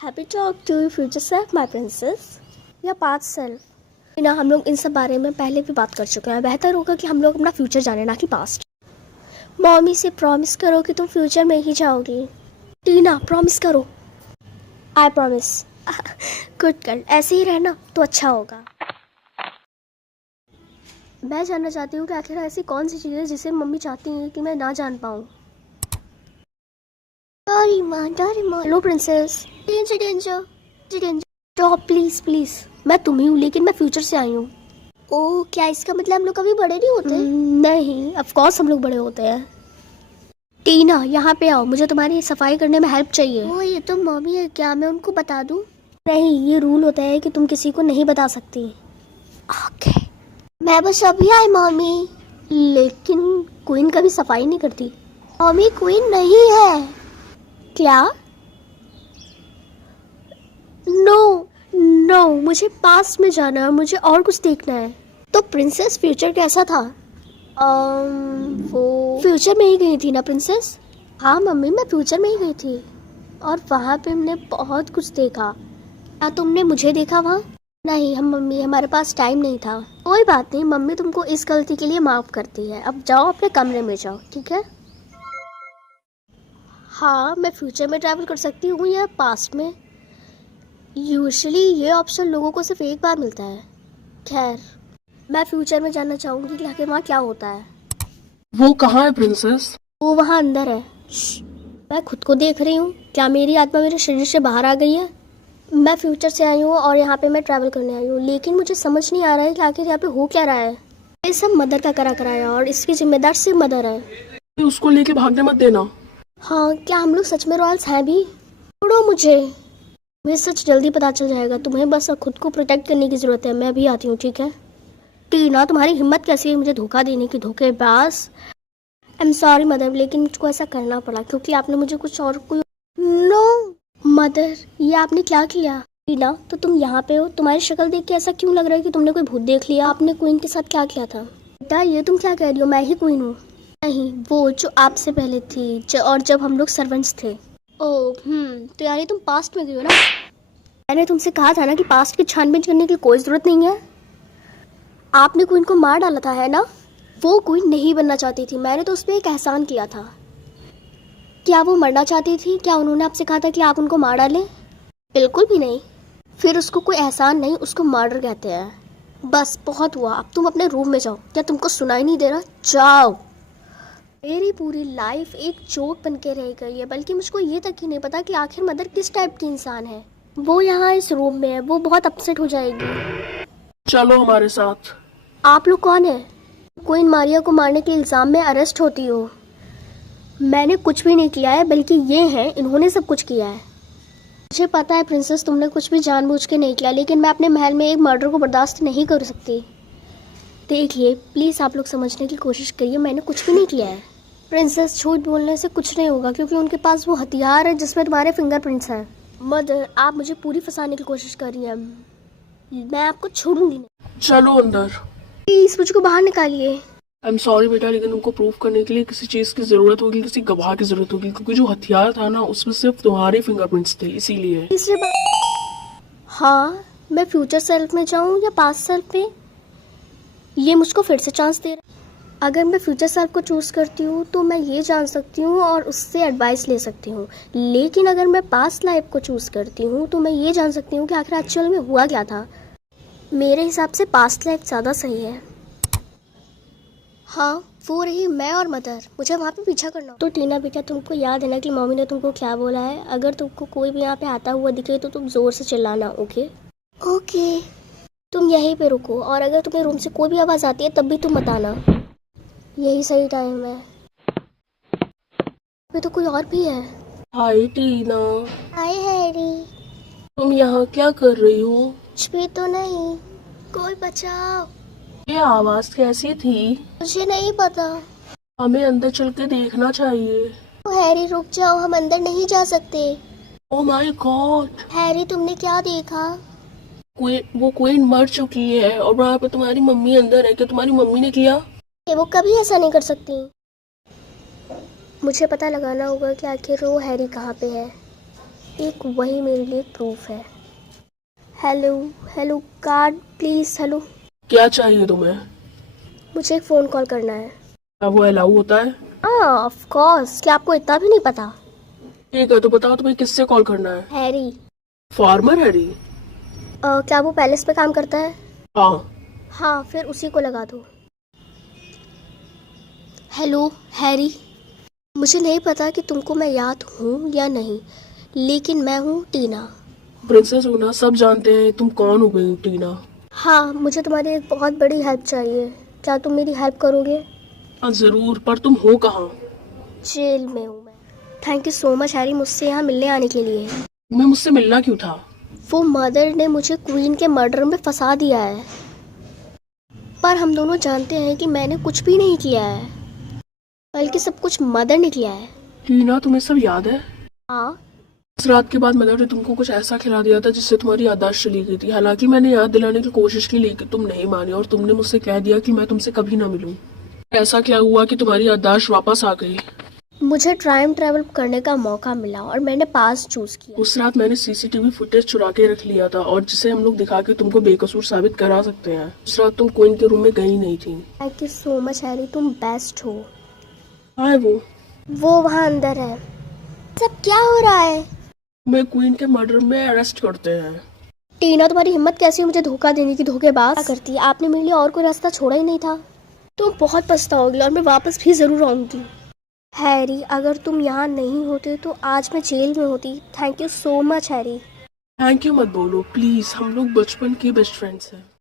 Happy talk to you future self my princess या past self. ना हम लोग इन सब बारे में पहले भी बात कर चुके हैं। बेहतर होगा कि हम लोग अपना फ्यूचर जाने, ना कि पास्ट। मॉमी से प्रॉमिस करो कि तुम फ्यूचर में ही जाओगी। टीना प्रॉमिस करो। I promise. गुड गर्ल, ऐसे ही रहना तो अच्छा होगा। मैं जानना चाहती हूँ कि आखिर ऐसी कौन सी चीज़ है जिसे मम्मी चाहती हैं कि मैं ना जान पाऊँ। Hello princess. Danger danger danger. Stop please please. मैं तुम ही हूँ, लेकिन मैं फ्यूचर से आई हूँ। ओह, क्या इसका मतलब हम लोग कभी बड़े नहीं होते? नहीं, ऑफ कोर्स हम लोग बड़े होते हैं। टीना यहाँ पे आओ, मुझे तुम्हारी सफाई करने में हेल्प चाहिए। ओह, ये तो मम्मी है, क्या मैं उनको बता दूँ? नहीं, ये रूल होता है कि तुम किसी को नहीं बता सकती। ओके, मैं बस अभी आई मम्मी। लेकिन क्वीन कभी सफाई नहीं करती। मम्मी क्वीन नहीं है क्या? नो नो, मुझे पास्ट में जाना है, मुझे और कुछ देखना है। तो प्रिंसेस फ्यूचर कैसा था? वो फ्यूचर में ही गई थी ना प्रिंसेस? हाँ मम्मी, मैं फ्यूचर में ही गई थी और वहाँ पे हमने बहुत कुछ देखा। क्या तुमने मुझे देखा वहाँ? नहीं हम मम्मी, हमारे पास टाइम नहीं था। कोई बात नहीं मम्मी, तुमको इस गलती के लिए माफ़ करती है। अब जाओ अपने कमरे में जाओ, ठीक है? हाँ, मैं फ्यूचर में ट्रैवल कर सकती हूँ या पास्ट में। यूजुअली ये ऑप्शन लोगों को सिर्फ एक बार मिलता है। खैर, मैं फ्यूचर में जानना चाहूँगी कि आखिर वहाँ क्या होता है। वो कहाँ है प्रिंसेस? वो वहाँ अंदर है। मैं खुद को देख रही हूँ। क्या मेरी आत्मा मेरे शरीर से बाहर आ गई है? मैं फ्यूचर से आई हूँ और यहाँ पे मैं ट्रैवल करने आई हूँ, लेकिन मुझे समझ नहीं आ रहा है कि आखिर यहाँ पे हो क्या रहा है। ये सब मदर का करा कराया और इसकी जिम्मेदार सिर्फ मदर है। उसको लेके भागने मत देना। हाँ, क्या हम लोग सच में रॉयल्स हैं भी? छोड़ो मुझे सच जल्दी पता चल जाएगा। तुम्हें बस खुद को प्रोटेक्ट करने की ज़रूरत है। मैं भी आती हूँ, ठीक है? टीना, तुम्हारी हिम्मत कैसी है मुझे धोखा देने की, धोखेबाज। आई एम सॉरी मदर, लेकिन मुझको ऐसा करना पड़ा क्योंकि आपने मुझे कुछ और कोई। नो मदर, ये आपने क्या किया? टीना, तो तुम यहाँ पे हो, तुम्हारी शक्ल देख के ऐसा क्यों लग रहा है कि तुमने कोई भूत देख लिया? आपने क्वीन के साथ क्या किया था? बेटा, ये तुम क्या कह रही हो? मैं ही क्वीन हूँ। नहीं, वो जो आपसे पहले थी और जब हम लोग सर्वेंट्स थे। ओह तो यार, ये तुम पास्ट में गई हो ना? मैंने तुमसे कहा था ना कि पास्ट की छानबीन करने की कोई ज़रूरत नहीं है। आपने क्वीन को मार डाला था, है ना? वो क्वीन नहीं बनना चाहती थी, मैंने तो उस पर एक एहसान किया था। क्या वो मरना चाहती थी? क्या उन्होंने आपसे कहा था कि आप उनको मार डालें? बिल्कुल भी नहीं। फिर उसको कोई एहसान नहीं, उसको मर्डर कहते हैं। बस बहुत हुआ, अब तुम अपने रूम में जाओ। क्या तुमको सुनाई नहीं दे रहा? जाओ। मेरी पूरी लाइफ एक जोक बन के रह गई है, बल्कि मुझको ये तक ही नहीं पता कि आखिर मदर किस टाइप की इंसान है। वो यहाँ इस रूम में है, वो बहुत अपसेट हो जाएगी। चलो हमारे साथ। आप लोग कौन है? क्वीन मारिया को मारने के इल्ज़ाम में अरेस्ट होती हो। मैंने कुछ भी नहीं किया है, बल्कि ये हैं, इन्होंने सब कुछ किया है। मुझे पता है प्रिंसेस, तुमने कुछ भी जानबूझ के नहीं किया, लेकिन मैं अपने महल में एक मर्डर को बर्दाश्त नहीं कर सकती। देखिए प्लीज़, आप लोग समझने की कोशिश करिए, मैंने कुछ भी नहीं किया है। प्रिंसेस, झूठ बोलने से कुछ नहीं होगा क्योंकि उनके पास वो हथियार है जिसमें तुम्हारे फिंगरप्रिंट्स हैं। मदर, आप मुझे पूरी फंसाने की कोशिश कर रही हैं। मैं आपको छोड़ूंगी नहीं। चलो अंदर। प्लीज़ मुझको बाहर निकालिए। आई एम सॉरी बेटा, लेकिन तुमको प्रूव करने के लिए किसी चीज़ की ज़रूरत होगी, किसी गवाह की ज़रूरत होगी, क्योंकि जो हथियार था ना उसमें सिर्फ तुम्हारे फिंगरप्रिंट्स थे, इसीलिए। तीसरी बात, हाँ, मैं फ्यूचर सेल्फ में जाऊँ या पास्ट सेल्फ में, ये मुझको फिर से चांस दे रहा है। अगर मैं फ्यूचर सेल्फ को चूज़ करती हूँ तो मैं ये जान सकती हूँ और उससे एडवाइस ले सकती हूँ, लेकिन अगर मैं पास्ट लाइफ को चूज़ करती हूँ तो मैं ये जान सकती हूँ कि आखिर एक्चुअल में हुआ क्या था। मेरे हिसाब से पास्ट लाइफ ज़्यादा सही है। हाँ, वो रही मैं और मदर, मुझे वहाँ पे पीछा करना। तो टीना बेटा, तुमको याद है ना कि मम्मी ने तुमको क्या बोला है? अगर तुमको कोई भी यहाँ पे आता हुआ दिखे तो तुम ज़ोर से चिल्लाना, ओके? ओके। तुम यहीं पे रुको और अगर तुम्हें रूम से कोई भी आवाज़ आती है तब भी तुम बताना। यही सही टाइम है। अभी तो कोई और भी है। हाय टीना। हाय हैरी। तुम यहाँ क्या कर रही हो? कुछ भी तो नहीं। कोई बचाओ। ये आवाज़ कैसी थी? मुझे नहीं पता। हमें अंदर चल के देखना चाहिए। हैरी रुक जाओ, हम अंदर नहीं जा सकते। Oh my God. हैरी, तुमने क्या देखा? वो क्वीन मर चुकी है और वहाँ पे तुम्हारी मम्मी अंदर है। क्या तुम्हारी मम्मी ने किया? वो कभी ऐसा नहीं कर सकती। मुझे पता लगाना होगा कि आखिर वो हैरी कहाँ पे है। एक वही मेरे लिए प्रूफ है। Hello, hello card please, hello. क्या चाहिए तुम्हें? मुझे एक फ़ोन कॉल करना है। क्या वो अलाउ होता है? हाँ ऑफ कोर्स, क्या आपको इतना भी नहीं पता? ठीक है, तो बताओ तुम्हें किससे कॉल करना है? हैरी। Farmer Harry? क्या वो पैलेस पे काम करता है? हाँ। हाँ फिर उसी को लगा दो। हेलो हैरी, मुझे नहीं पता कि तुमको मैं याद हूँ या नहीं, लेकिन मैं हूँ टीना। प्रिंसेस लूना, सब जानते हैं तुम कौन हो गई टीना। हाँ मुझे तुम्हारी एक बहुत बड़ी हेल्प चाहिए। क्या तुम मेरी हेल्प करोगे? हाँ जरूर, पर तुम हो कहाँ? जेल में हूँ मैं। Thank you so much Harry मुझसे यहाँ मिलने आने के लिए। तुम्हें मुझसे मिलना क्यों था? वो मदर ने मुझे क्वीन के मर्डर में फंसा दिया है, पर हम दोनों जानते हैं कि मैंने कुछ भी नहीं किया है, बल्कि सब कुछ मदर ने किया है। टीना तुम्हें सब याद है? हाँ। उस रात के बाद मदर ने तुमको कुछ ऐसा खिला दिया था जिससे तुम्हारी याददाश्त चली गई थी। हालांकि मैंने याद दिलाने की कोशिश की, लेकिन तुम नहीं मानी और तुमने मुझसे कह दिया कि मैं तुमसे कभी ना मिलूं। ऐसा क्या हुआ कि तुम्हारी याददाश्त वापस आ गई? मुझे टाइम ट्रैवल करने का मौका मिला और मैंने पास चूज किया। उस रात मैंने सीसीटीवी फुटेज चुरा के रख लिया था, और जिसे हम लोग दिखा के तुमको बेकसूर साबित करा सकते हैं। उस रात तुम क्वीन के रूम में गई नहीं थी। Thank you so much Harry, तुम बेस्ट हो। हाँ है वो वहाँ अंदर है। सब क्या हो रहा है? तुम्हें क्वीन के मर्डर में अरेस्ट करते हैं। टीना तुम्हारी हिम्मत कैसी है मुझे धोखा देने की, धोखेबाज। क्या करती है, आपने मेरे लिए और कोई रास्ता छोड़ा ही नहीं था। तुम बहुत पछताओगी और मैं वापस भी जरूर आऊंगी। हैरी अगर तुम यहाँ नहीं होते तो आज मैं जेल में होती। Thank you so much Harry. Thank you मत बोलो प्लीज, हम लोग बचपन के बेस्ट फ्रेंड्स हैं।